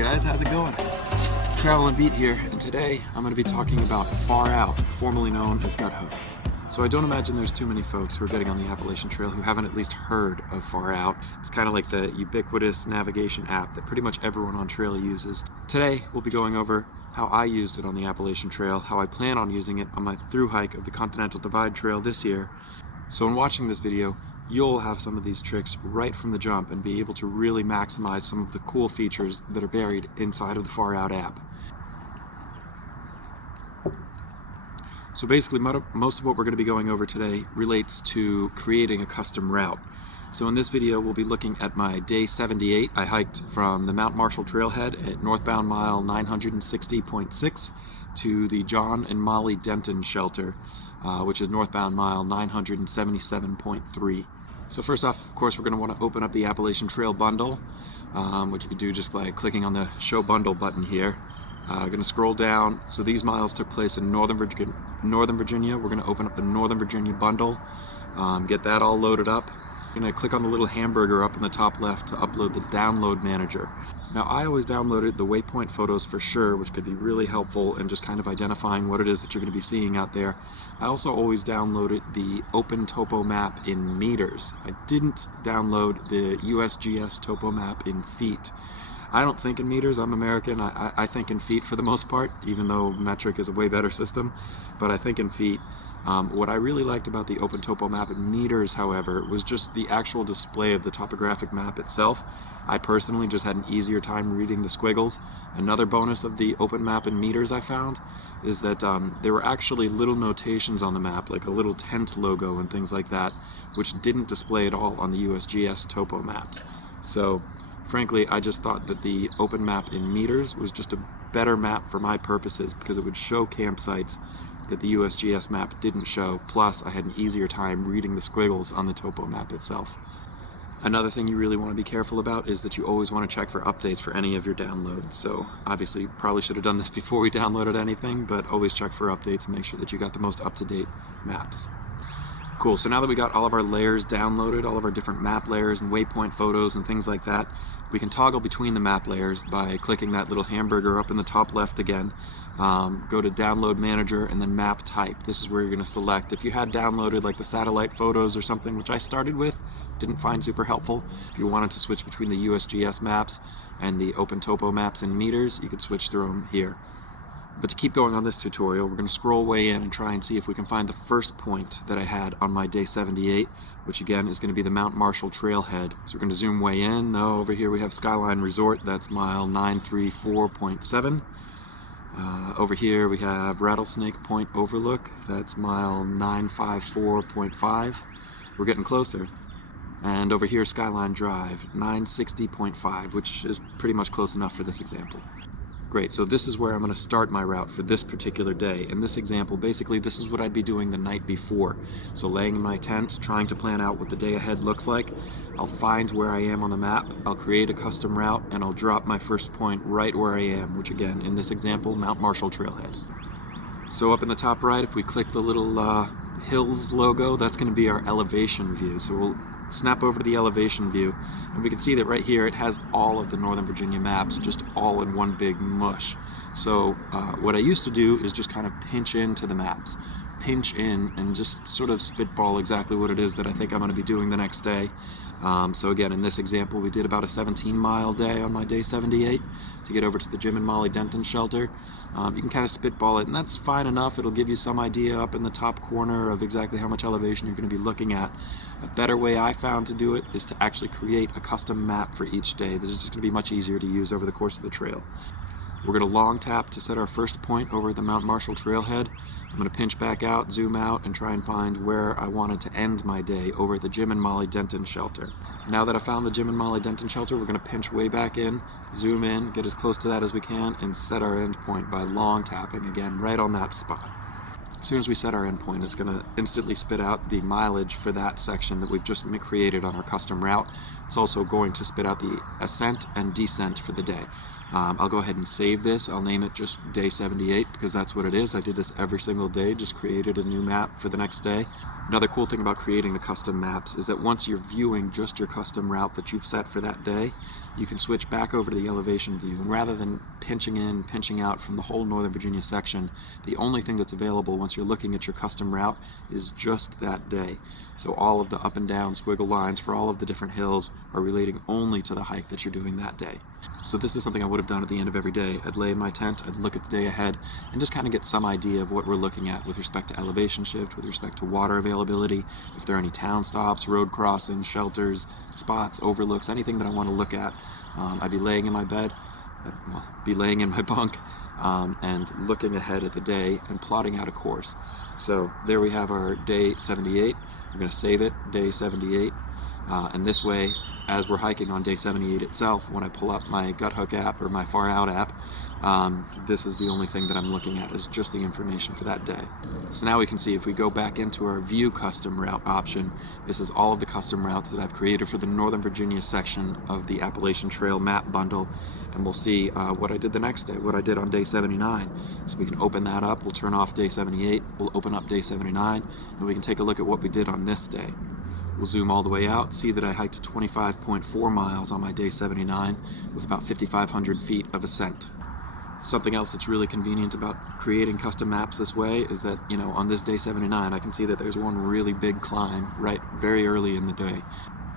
guys, how's it going? Traveling Beat here, and today I'm going to be talking about FarOut, formerly known as Guthook. So I don't imagine there's too many folks who are getting on the Appalachian Trail who haven't at least heard of FarOut. It's kind of like the ubiquitous navigation app that pretty much everyone on trail uses. Today we'll be going over how I used it on the Appalachian Trail, how I plan on using it on my through hike of the Continental Divide Trail this year. So in watching this video, you'll have some of these tricks right from the jump and be able to really maximize some of the cool features that are buried inside of the FarOut app. So basically, most of what we're going to be going over today relates to creating a custom route. So in this video, we'll be looking at my day 78. I hiked from the Mount Marshall Trailhead at northbound mile 960.6 to the John and Molly Denton shelter, which is northbound mile 977.3. So first off, of course, we're going to want to open up the Appalachian Trail bundle, which you can do just by clicking on the Show Bundle button here. Going to scroll down. So these miles took place in Northern Virginia. We're going to open up the Northern Virginia bundle, get that all loaded up. I'm going to click on the little hamburger up in the top left to upload the download manager. Now, I always downloaded the waypoint photos for sure, which could be really helpful in just kind of identifying what it is that you're going to be seeing out there. I also always downloaded the open topo map in meters. I didn't download the USGS topo map in feet. I don't think in meters. I'm American. I think in feet for the most part, even though metric is a way better system, but I think in feet. What I really liked about the open topo map in meters, however, was just the actual display of the topographic map itself. I personally just had an easier time reading the squiggles. Another bonus of the open map in meters I found is that there were actually little notations on the map, like a little tent logo and things like that, which didn't display at all on the USGS topo maps. So frankly, I just thought that the open map in meters was just a better map for my purposes because it would show campsites that the USGS map didn't show, plus I had an easier time reading the squiggles on the topo map itself. Another thing you really want to be careful about is that you always want to check for updates for any of your downloads. So obviously you probably should have done this before we downloaded anything, but always check for updates and make sure that you got the most up-to-date maps. Cool, so now that we got all of our layers downloaded, all of our different map layers and waypoint photos and things like that, we can toggle between the map layers by clicking that little hamburger up in the top left again. Go to Download Manager and then Map Type. This is where you're going to select. If you had downloaded like the satellite photos or something, which I started with, didn't find super helpful, if you wanted to switch between the USGS maps and the open topo maps in meters, you could switch through them here. But to keep going on this tutorial, we're going to scroll way in and try and see if we can find the first point that I had on my day 78, which again is going to be the Mount Marshall Trailhead. So we're going to zoom way in. Now over here we have Skyline Resort, that's mile 934.7. Over here we have Rattlesnake Point Overlook, that's mile 954.5. We're getting closer. And over here Skyline Drive, 960.5, which is pretty much close enough for this example. Great, so this is where I'm going to start my route for this particular day. In this example, basically this is what I'd be doing the night before. So laying in my tent, trying to plan out what the day ahead looks like. I'll find where I am on the map, I'll create a custom route, and I'll drop my first point right where I am, which again, in this example, Mount Marshall Trailhead. So up in the top right, if we click the little hills logo, that's going to be our elevation view. So we'll snap over to the elevation view, and we can see that right here it has all of the Northern Virginia maps just all in one big mush. So what I used to do is just kind of pinch into the maps, pinch in and just sort of spitball exactly what it is that I think I'm going to be doing the next day. So again, in this example, we did about a 17-mile day on my day 78 to get over to the Jim and Molly Denton shelter. You can kind of spitball it, and that's fine enough. It'll give you some idea up in the top corner of exactly how much elevation you're going to be looking at. A better way I found to do it is to actually create a custom map for each day. This is just going to be much easier to use over the course of the trail. We're going to long tap to set our first point over the Mount Marshall Trailhead. I'm going to pinch back out, zoom out, and try and find where I wanted to end my day over at the Jim and Molly Denton shelter. Now that I found the Jim and Molly Denton shelter, we're going to pinch way back in, zoom in, get as close to that as we can, and set our end point by long tapping again right on that spot. As soon as we set our endpoint, it's going to instantly spit out the mileage for that section that we've just created on our custom route. It's also going to spit out the ascent and descent for the day. I'll go ahead and save this. I'll name it just day 78 because that's what it is. I did this every single day, just created a new map for the next day. Another cool thing about creating the custom maps is that once you're viewing just your custom route that you've set for that day, you can switch back over to the elevation view. And rather than pinching in, pinching out from the whole Northern Virginia section, the only thing that's available once you're looking at your custom route is just that day. So all of the up and down squiggle lines for all of the different hills are relating only to the hike that you're doing that day. So this is something I would have done at the end of every day. I'd lay in my tent, I'd look at the day ahead, and just kind of get some idea of what we're looking at with respect to elevation shift, with respect to water availability, if there are any town stops, road crossings, shelters, spots, overlooks, anything that I want to look at. I'd be laying in my bed, be laying in my bunk, and looking ahead at the day and plotting out a course. So there we have our day 78. We're going to save it, day 78, and this way, as we're hiking on day 78 itself, when I pull up my Guthook app or my FarOut app, this is the only thing that I'm looking at, is just the information for that day. So now we can see, if we go back into our View Custom Route option, this is all of the custom routes that I've created for the Northern Virginia section of the Appalachian Trail map bundle, and we'll see what I did the next day, what I did on day 79. So we can open that up, we'll turn off day 78, we'll open up day 79, and we can take a look at what we did on this day. We'll zoom all the way out, see that I hiked 25.4 miles on my day 79 with about 5,500 feet of ascent. Something else that's really convenient about creating custom maps this way is that, you know, on this day 79, I can see that there's one really big climb right very early in the day.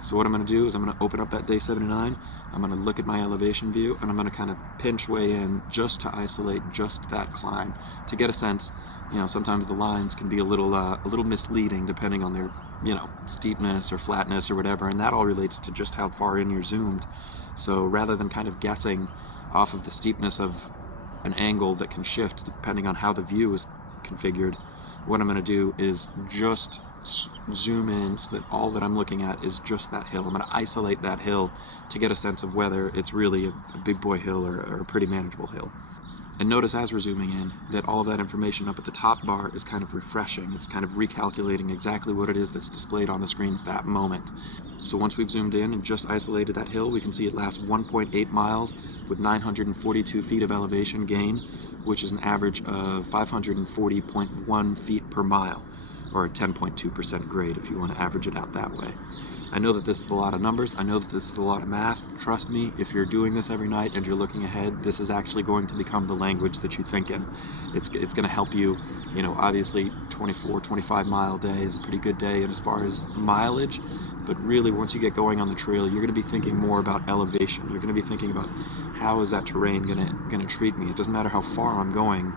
So what I'm going to do is I'm going to open up that day 79, I'm going to look at my elevation view, and I'm going to kind of pinch way in just to isolate just that climb to get a sense. You know, sometimes the lines can be a little misleading depending on their, you know, steepness or flatness or whatever, and that all relates to just how far in you're zoomed. So rather than kind of guessing off of the steepness of an angle that can shift depending on how the view is configured, what I'm going to do is just zoom in so that all that I'm looking at is just that hill. I'm going to isolate that hill to get a sense of whether it's really a big boy hill or a pretty manageable hill. And notice as we're zooming in that all of that information up at the top bar is kind of refreshing. It's kind of recalculating exactly what it is that's displayed on the screen at that moment. So once we've zoomed in and just isolated that hill, we can see it lasts 1.8 miles with 942 feet of elevation gain, which is an average of 540.1 feet per mile, or a 10.2% grade if you want to average it out that way. I know that this is a lot of numbers, I know that this is a lot of math. Trust me, if you're doing this every night and you're looking ahead, this is actually going to become the language that you think in. It's going to help you, you know, obviously 24, 25 mile day is a pretty good day and as far as mileage, but really once you get going on the trail, you're going to be thinking more about elevation. You're going to be thinking about how is that terrain going to treat me. It doesn't matter how far I'm going,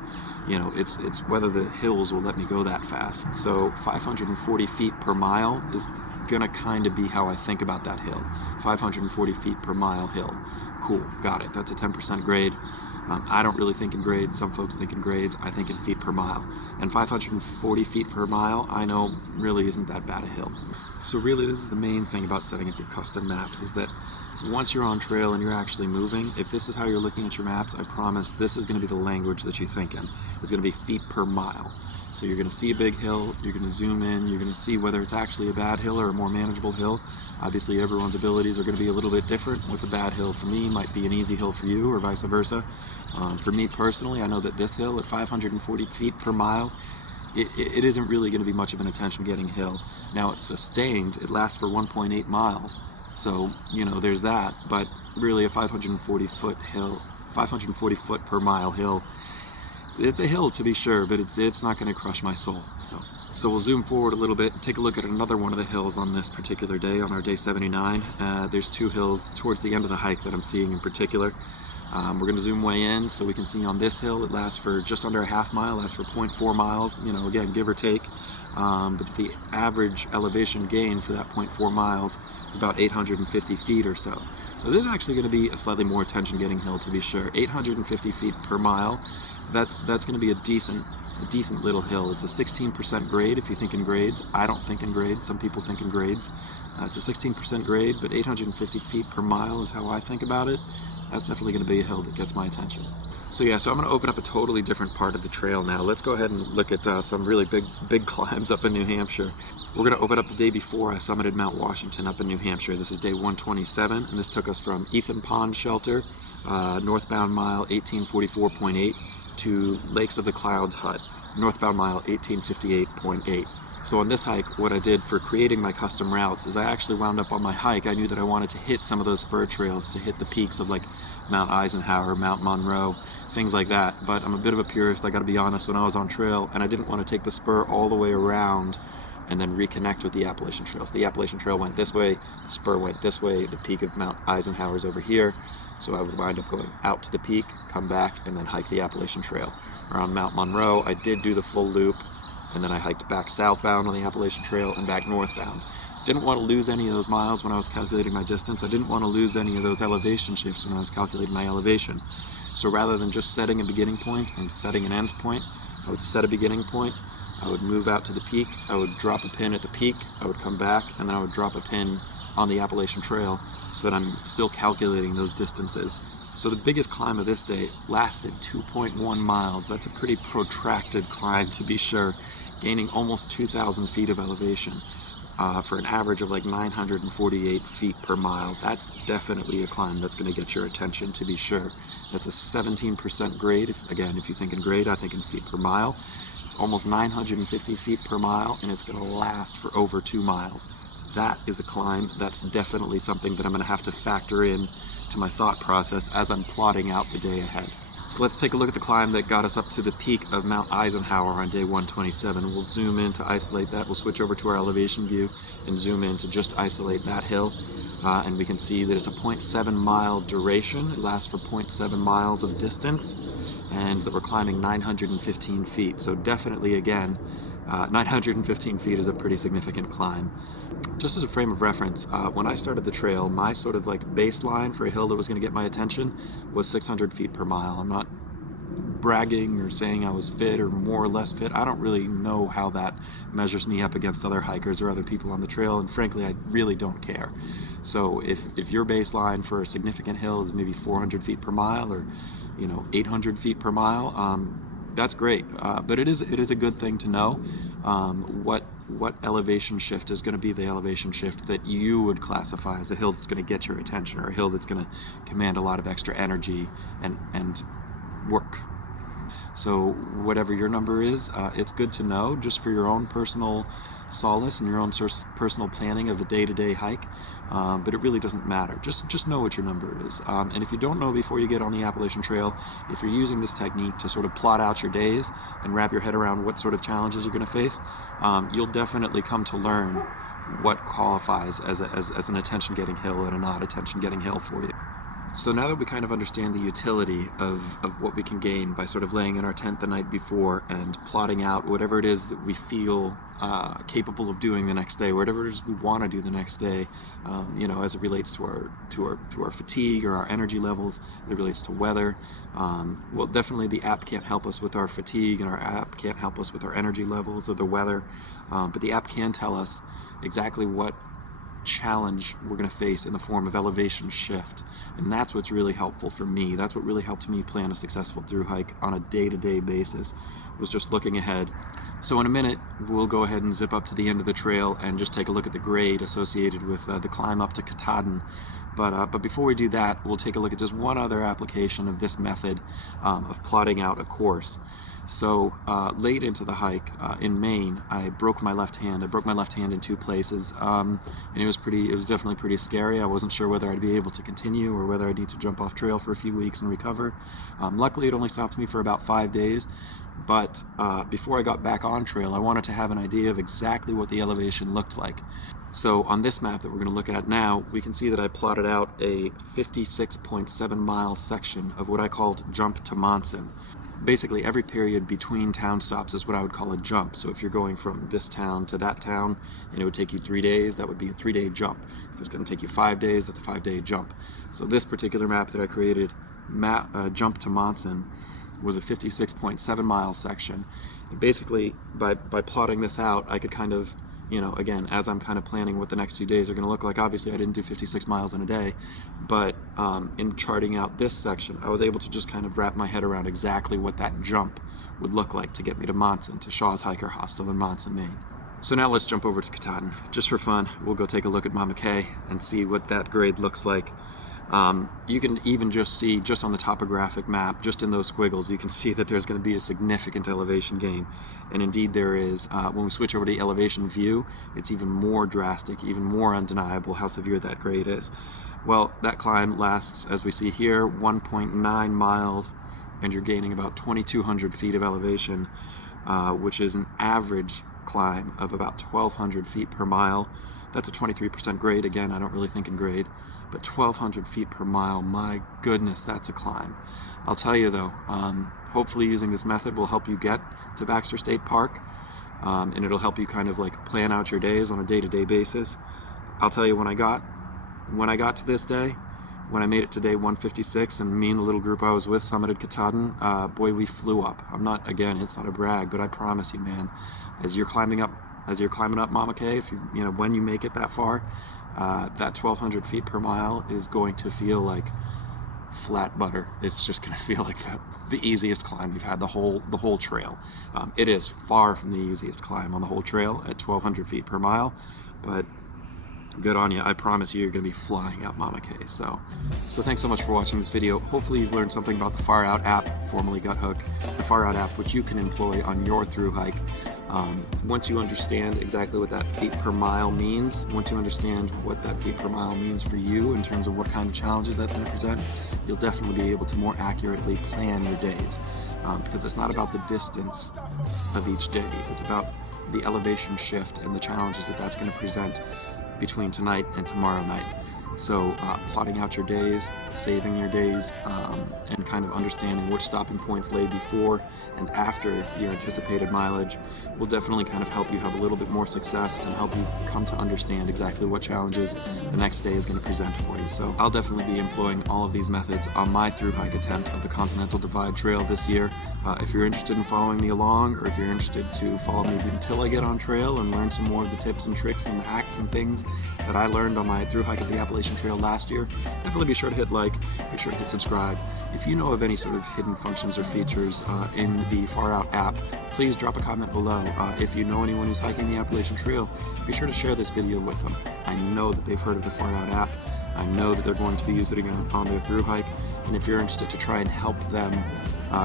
you know, it's whether the hills will let me go that fast. So 540 feet per mile is gonna kind of be how I think about that hill. 540 feet per mile hill. Cool, got it. That's a 10% grade. I don't really think in grades. Some folks think in grades. I think in feet per mile. And 540 feet per mile, I know really isn't that bad a hill. So really this is the main thing about setting up your custom maps, is that once you're on trail and you're actually moving, if this is how you're looking at your maps, I promise this is going to be the language that you think in. It's going to be feet per mile. So you're going to see a big hill, you're going to zoom in, you're going to see whether it's actually a bad hill or a more manageable hill. Obviously everyone's abilities are going to be a little bit different. What's a bad hill for me might be an easy hill for you, or vice versa. For me personally, I know that this hill at 540 feet per mile, it isn't really going to be much of an attention-getting hill. Now it's sustained, it lasts for 1.8 miles. So, you know, there's that, but really a 540 foot hill, 540 foot per mile hill, it's a hill to be sure, but it's not going to crush my soul. So we'll zoom forward a little bit and take a look at another one of the hills on this particular day, on our day 79. There's two hills towards the end of the hike that I'm seeing in particular. We're going to zoom way in so we can see on this hill it lasts for just under a half mile, lasts for 0.4 miles, you know, again, give or take. But the average elevation gain for that 0.4 miles is about 850 feet or so. So this is actually going to be a slightly more attention-getting hill to be sure. 850 feet per mile, that's going to be a decent little hill. It's a 16% grade if you think in grades. I don't think in grades. Some people think in grades. It's a 16% grade, but 850 feet per mile is how I think about it. That's definitely going to be a hill that gets my attention. So yeah, so I'm going to open up a totally different part of the trail now. Let's go ahead and look at some really big climbs up in New Hampshire. We're going to open up the day before I summited Mount Washington up in New Hampshire. This is day 127, and this took us from Ethan Pond Shelter northbound mile 1844.8 to Lakes of the Clouds Hut, northbound mile 1858.8. So on this hike, what I did for creating my custom routes is I actually wound up on my hike. I knew that I wanted to hit some of those spur trails, to hit the peaks of like Mount Eisenhower, Mount Monroe, things like that. But I'm a bit of a purist, I gotta be honest, when I was on trail, and I didn't want to take the spur all the way around and then reconnect with the Appalachian Trail. So the Appalachian Trail went this way, the spur went this way, the peak of Mount Eisenhower is over here. So I would wind up going out to the peak, come back, and then hike the Appalachian Trail. Around Mount Monroe, I did do the full loop, and then I hiked back southbound on the Appalachian Trail and back northbound. Didn't want to lose any of those miles when I was calculating my distance. I didn't want to lose any of those elevation shifts when I was calculating my elevation. So rather than just setting a beginning point and setting an end point, I would set a beginning point, I would move out to the peak, I would drop a pin at the peak, I would come back, and then I would drop a pin on the Appalachian Trail so that I'm still calculating those distances. So the biggest climb of this day lasted 2.1 miles. That's a pretty protracted climb, to be sure, gaining almost 2,000 feet of elevation for an average of like 948 feet per mile. That's definitely a climb that's going to get your attention, to be sure. That's a 17% grade. Again, if you think in grade, I think in feet per mile. It's almost 950 feet per mile, and it's going to last for over 2 miles. That is a climb. That's definitely something that I'm going to have to factor in to my thought process as I'm plotting out the day ahead. So let's take a look at the climb that got us up to the peak of Mount Eisenhower on day 127. We'll zoom in to isolate that. We'll switch over to our elevation view and zoom in to just isolate that hill. And we can see that it's a 0.7 mile duration. It lasts for 0.7 miles of distance, and that we're climbing 915 feet. So definitely, again, 915 feet is a pretty significant climb. Just as a frame of reference, when I started the trail, my sort of like baseline for a hill that was going to get my attention was 600 feet per mile. I'm not bragging or saying I was fit or more or less fit. I don't really know how that measures me up against other hikers or other people on the trail, and frankly, I really don't care. So if your baseline for a significant hill is maybe 400 feet per mile or 800 feet per mile, that's great, but it is a good thing to know what elevation shift is going to be the elevation shift that you would classify as a hill that's going to get your attention, or a hill that's going to command a lot of extra energy and work. So whatever your number is, it's good to know just for your own personal solace and your own personal planning of a day-to-day hike, but it really doesn't matter. Just know what your number is. And if you don't know before you get on the Appalachian Trail, if you're using this technique to sort of plot out your days and wrap your head around what sort of challenges you're going to face, you'll definitely come to learn what qualifies as an attention-getting hill and a not attention-getting hill for you. So now that we kind of understand the utility of what we can gain by sort of laying in our tent the night before and plotting out whatever it is that we feel capable of doing the next day, whatever it is we want to do the next day, as it relates to our fatigue or our energy levels, as it relates to weather. Well, definitely the app can't help us with our fatigue, and our app can't help us with our energy levels or the weather, but the app can tell us exactly what challenge we're going to face in the form of elevation shift, and that's what's really helpful for me. That's what really helped me plan a successful thru hike on a day-to-day basis, was just looking ahead. So in a minute we'll go ahead and zip up to the end of the trail and just take a look at the grade associated with the climb up to Katahdin. But before we do that, we'll take a look at just one other application of this method of plotting out a course. So late into the hike in Maine, I broke my left hand. I broke my left hand in 2 places, and it was definitely pretty scary. I wasn't sure whether I'd be able to continue or whether I'd need to jump off trail for a few weeks and recover. Luckily, it only stopped me for about 5 days. But before I got back on trail, I wanted to have an idea of exactly what the elevation looked like. So on this map that we're going to look at now, we can see that I plotted out a 56.7 mile section of what I called jump to Monson. Basically, every period between town stops is what I would call a jump. So if you're going from this town to that town, and it would take you 3 days, that would be a 3-day jump. If it's going to take you 5 days, that's a 5-day jump. So this particular map that I created, jump to Monson, was a 56.7 mile section. And basically, by plotting this out, I could kind of, again, as I'm kind of planning what the next few days are going to look like, obviously I didn't do 56 miles in a day, but in charting out this section, I was able to just kind of wrap my head around exactly what that jump would look like to get me to Monson, to Shaw's Hiker Hostel in Monson, Maine. So now let's jump over to Katahdin. Just for fun, we'll go take a look at Mama Kay and see what that grade looks like You can even just see, just on the topographic map, just in those squiggles, you can see that there's going to be a significant elevation gain. And indeed there is. When we switch over to elevation view, it's even more drastic, even more undeniable how severe that grade is. Well, that climb lasts, as we see here, 1.9 miles, and you're gaining about 2,200 feet of elevation, which is an average climb of about 1,200 feet per mile. That's a 23% grade. Again, I don't really think in grade, but 1,200 feet per mile, my goodness, that's a climb. I'll tell you though, hopefully using this method will help you get to Baxter State Park, and it'll help you kind of like plan out your days on a day-to-day basis. I'll tell you, when I got to this day, when I made it to day 156, and me and the little group I was with summited Katahdin, boy, we flew up. Again, it's not a brag, but I promise you, man, as you're climbing up Mama K, when you make it that far, that 1,200 feet per mile is going to feel like flat butter. It's just going to feel like the easiest climb you've had the whole trail. It is far from the easiest climb on the whole trail at 1,200 feet per mile, but good on you. I promise you're going to be flying up Mama K. So thanks so much for watching this video. Hopefully you've learned something about the FarOut app, formerly Guthook, the FarOut app, which you can employ on your thru hike. Once you understand exactly what that feet per mile means, once you understand what that feet per mile means for you in terms of what kind of challenges that's going to present, you'll definitely be able to more accurately plan your days. Because it's not about the distance of each day, it's about the elevation shift and the challenges that that's going to present between tonight and tomorrow night. So plotting out your days, saving your days, and kind of understanding which stopping points lay before and after your anticipated mileage will definitely kind of help you have a little bit more success and help you come to understand exactly what challenges the next day is going to present for you. So I'll definitely be employing all of these methods on my thru hike attempt of the Continental Divide Trail this year. If you're interested in following me along, or if you're interested to follow me until I get on trail and learn some more of the tips and tricks and hacks and things that I learned on my thru hike of the Appalachian Trail last year, definitely be sure to hit like, be sure to hit subscribe. If you know of any sort of hidden functions or features in the FarOut app, please drop a comment below. If you know anyone who's hiking the Appalachian Trail, be sure to share this video with them. I know that they've heard of the FarOut app. I know that they're going to be using it on their thru hike, and if you're interested to try and help them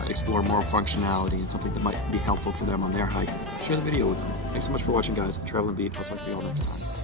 explore more functionality and something that might be helpful for them on their hike, share the video with them. Thanks so much for watching, guys. Traveling Beat. I'll talk to you all next time.